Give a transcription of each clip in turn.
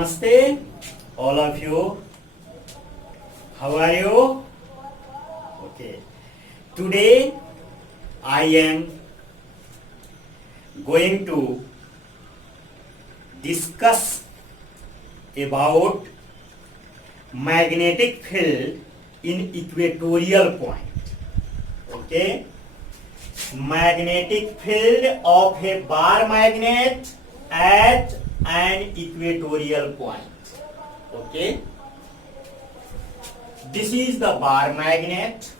Namaste, all of you. How are you? Okay. Today I am going to discuss about magnetic field in equatorial point. Okay. Magnetic field of a bar magnet at an equatorial point. Okay. This is the bar magnet.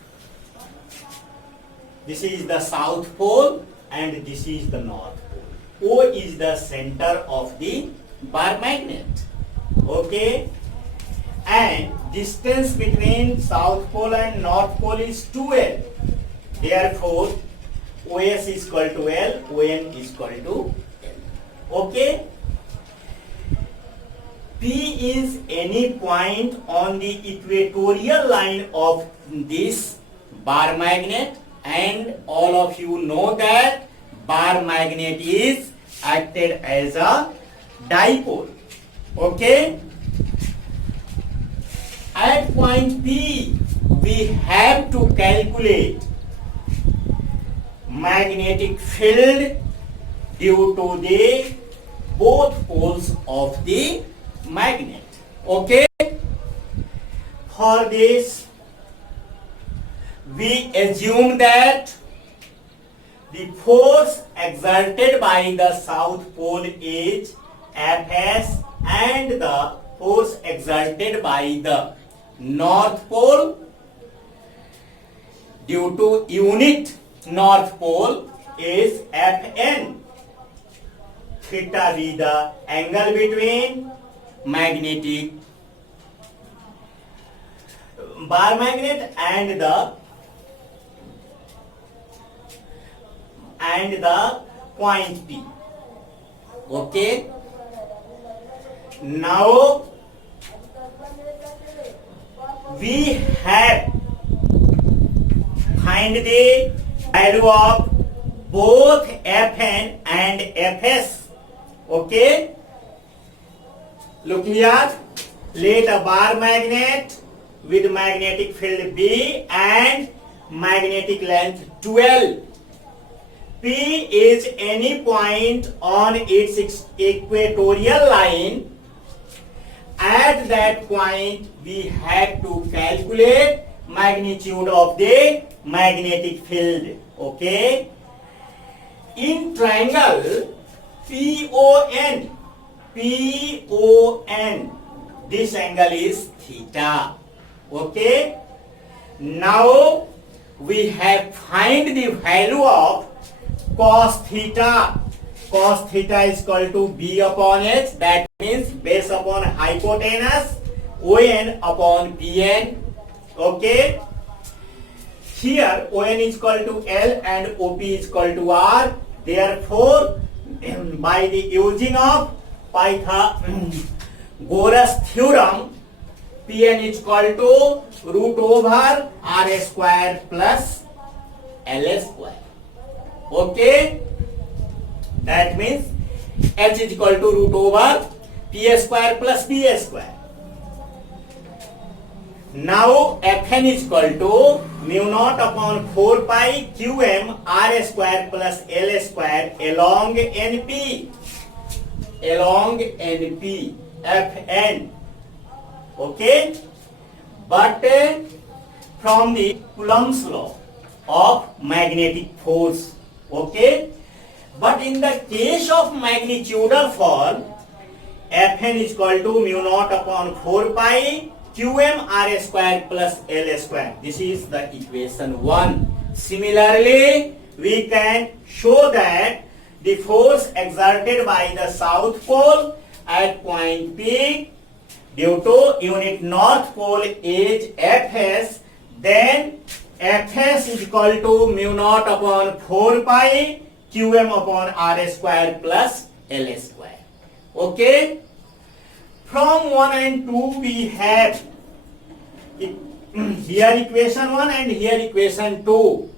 This is the south pole and this is the north pole. O is the center of the bar magnet. Okay. And distance between south pole and north pole is 2L. Therefore, OS is equal to L, ON is equal to L. Okay. P is any point on the equatorial line of this bar magnet, and all of you know that bar magnet is acted as a dipole. Okay. At point P, we have to calculate magnetic field due to the both poles of the magnet. Okay. For this, we assume that the force exerted by the south pole is Fs and the force exerted by the north pole due to unit north pole is Fn. Theta be the angle between magnetic bar magnet and the point P. Okay. Now we have find the value of both Fn and Fs. Okay. Look here. Let a bar magnet with magnetic field B and magnetic length 12. P is any point on its equatorial line. At that point, we have to calculate magnitude of the magnetic field. Okay. In triangle PON, this angle is theta. Okay. Now we have find the value of cos theta. Cos theta is equal to B upon H. That means base upon hypotenuse, ON upon PN. Okay. Here ON is equal to L and OP is equal to R. Therefore, by the using of Pythagoras theorem, Pn is equal to root over R square plus L square. Okay. That means H is equal to root over P square plus B square. Now Fn is equal to mu naught upon 4 pi Qm R square plus L square along NP. Along NP. Fn. Okay. But from the Coulomb's law of magnetic force. Okay. But in the case of magnitudal form, Fn is equal to mu naught upon 4 pi Qm R square plus L square. This is the equation 1. Similarly, we can show that the force exerted by the south pole at point P due to unit north pole is Fs, then Fs is equal to mu naught upon 4 pi Qm upon R square plus L square. Okay. From 1 and 2 we have here equation 1 and here equation 2.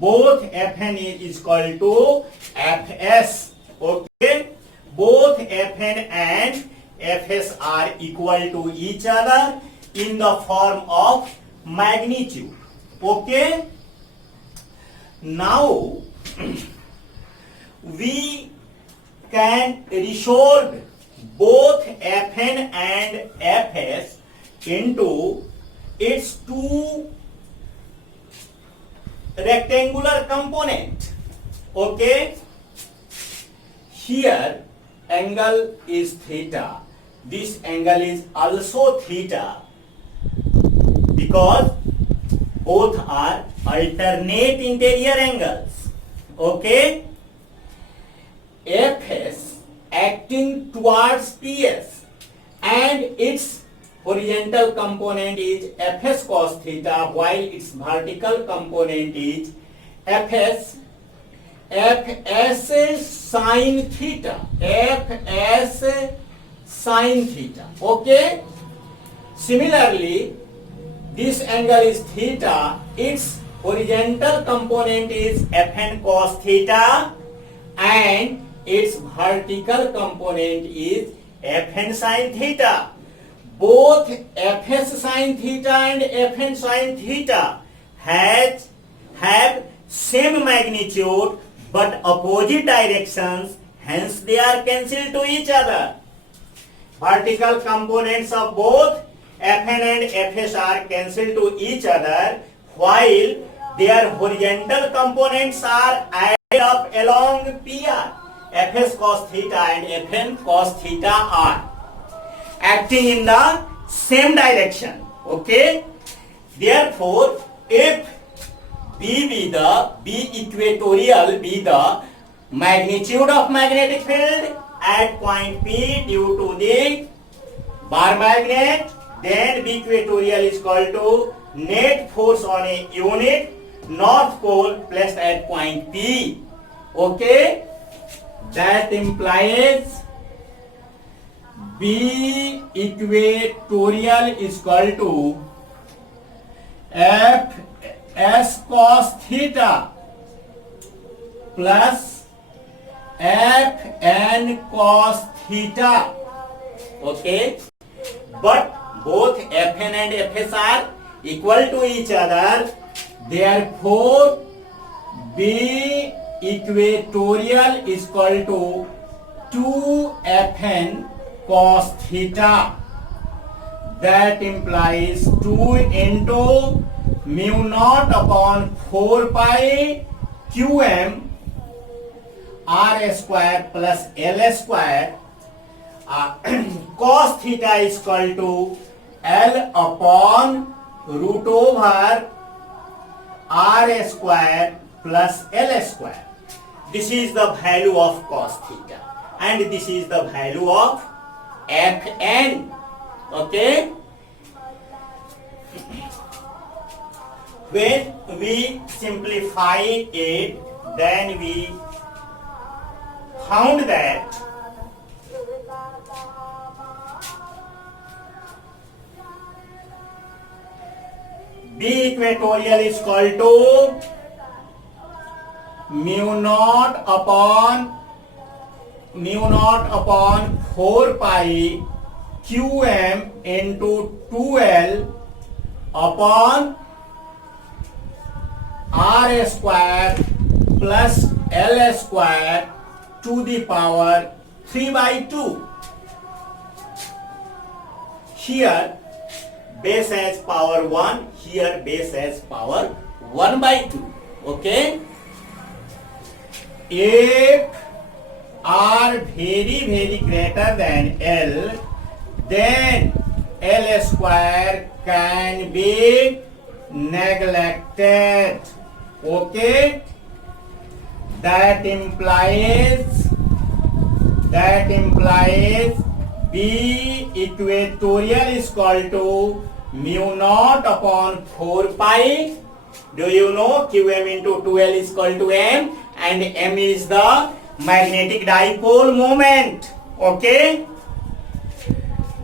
Both Fn is equal to Fs. Okay. Both Fn and Fs are equal to each other in the form of magnitude. Okay? Now we can resolve both Fn and Fs into its two rectangular component. Okay? Here angle is theta. This angle is also theta because both are alternate interior angles. Okay? Fs acting towards Ps and its horizontal component is Fs cos theta, while its vertical component is Fs sin theta. Fs sin theta. Okay? Similarly, this angle is theta, its horizontal component is Fn cos theta and its vertical component is Fn sin theta. Both Fs sin theta and Fn sin theta have same magnitude but opposite directions, hence they are cancelled to each other. Vertical components of both Fn and Fs are cancelled to each other, while their horizontal components are added up along PR. Fs cos theta and Fn cos theta are acting in the same direction. Okay? Therefore, if B equatorial be the magnitude of magnetic field at point P due to the bar magnet, then B equatorial is equal to net force on a unit north pole placed at point P. Okay? That implies B equatorial is equal to Fs cos theta plus Fn cos theta. Okay? But both Fn and Fs are equal to each other. Therefore, B equatorial is equal to 2Fn cos theta. That implies 2 into mu naught upon 4 pi Qm R square plus L square. Cos theta is equal to L upon root over R square plus L square. This is the value of cos theta and this is the value of Fn. Okay? When we simplify it, then we found that B equatorial is equal to mu naught upon 4 pi Qm into 2L upon R square plus L square to the power 3 by 2. Here base has power 1, here base has power 1 by 2. Okay? If R very greater than L, then L square can be neglected. Okay? That implies B equatorial is equal to mu naught upon 4 pi. Do you know Qm into 2L is equal to M, and M is the magnetic dipole moment. Okay?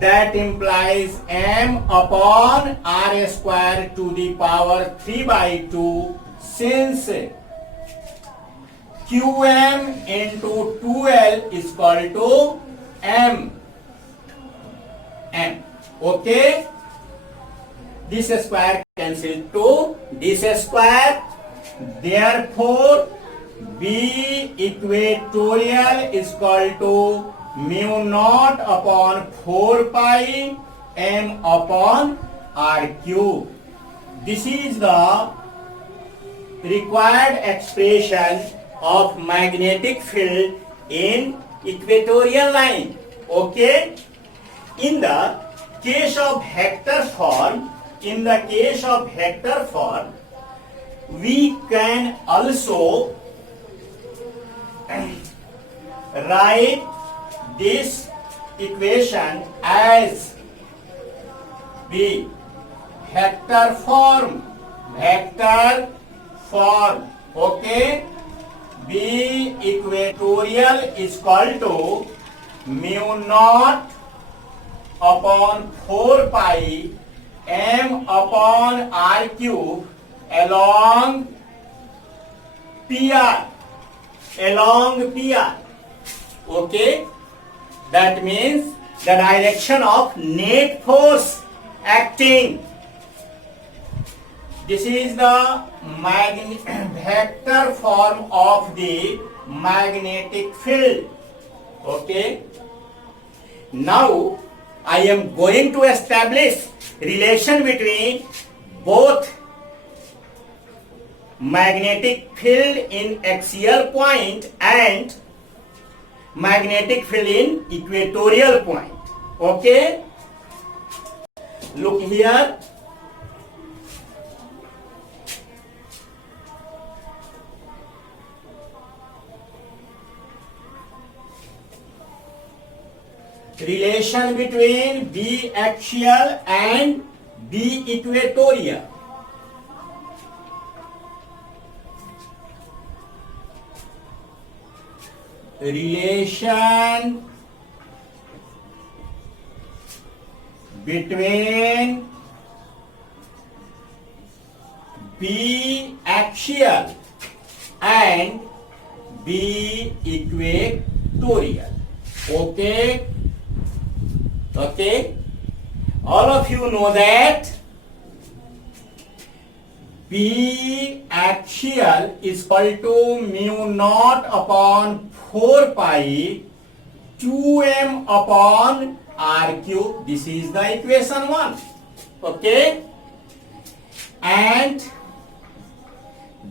That implies M upon R square to the power 3 by 2, since Qm into 2L is equal to M. m. Okay, this square cancel to this square. Therefore, B equatorial is equal to mu naught upon 4 pi m upon r cube. This is the required expression of magnetic field in equatorial line. Okay, in the case of vector form, we can also write this equation as the vector form. Okay, B equatorial is equal to mu naught upon 4 pi m upon r cube along PR. Okay, that means the direction of net force acting. This is the vector form of the magnetic field. Okay, now I am going to establish relation between both magnetic field in axial point and magnetic field in equatorial point. Okay, look here. Relation between B axial and B equatorial. Relation between B axial and B equatorial. Okay. Okay, all of you know that B axial is equal to mu naught upon 4 pi 2m upon r cube. This is the equation 1. Okay, and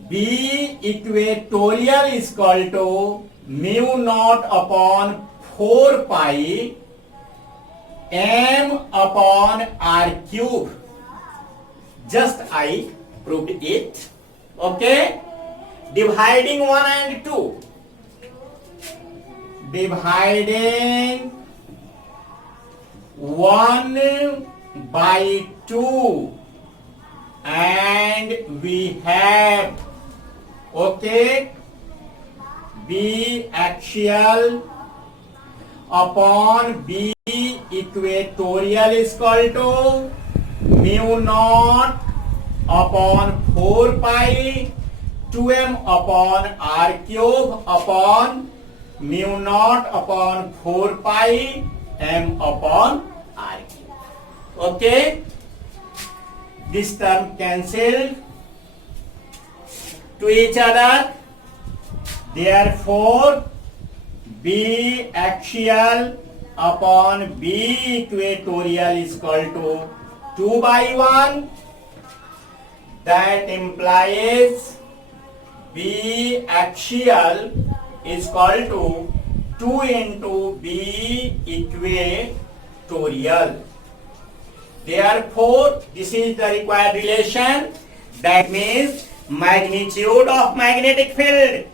B equatorial is equal to mu naught upon 4 pi m upon r cube. Just I proved it. Okay, dividing 1 and 2. Dividing 1 by 2 and we have, okay, B axial upon B equatorial is equal to mu naught upon 4 pi 2m upon r cube upon mu naught upon 4 pi m upon r cube. Okay, this term cancelled to each other. Therefore, B axial upon B equatorial is equal to 2 by 1. That implies B axial is equal to 2 into B equatorial. Therefore, this is the required relation. That means magnitude of magnetic field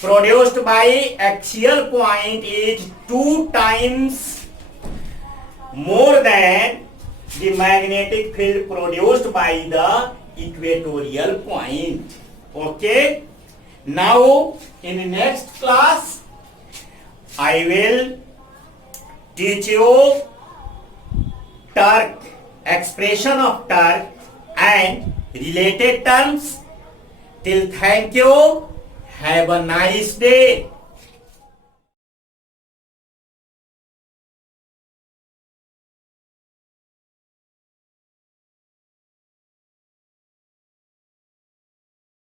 produced by axial point is 2 times more than the magnetic field produced by the equatorial point. Okay, now in the next class I will teach you torque, expression of torque and related terms. Till thank you. Have a nice day.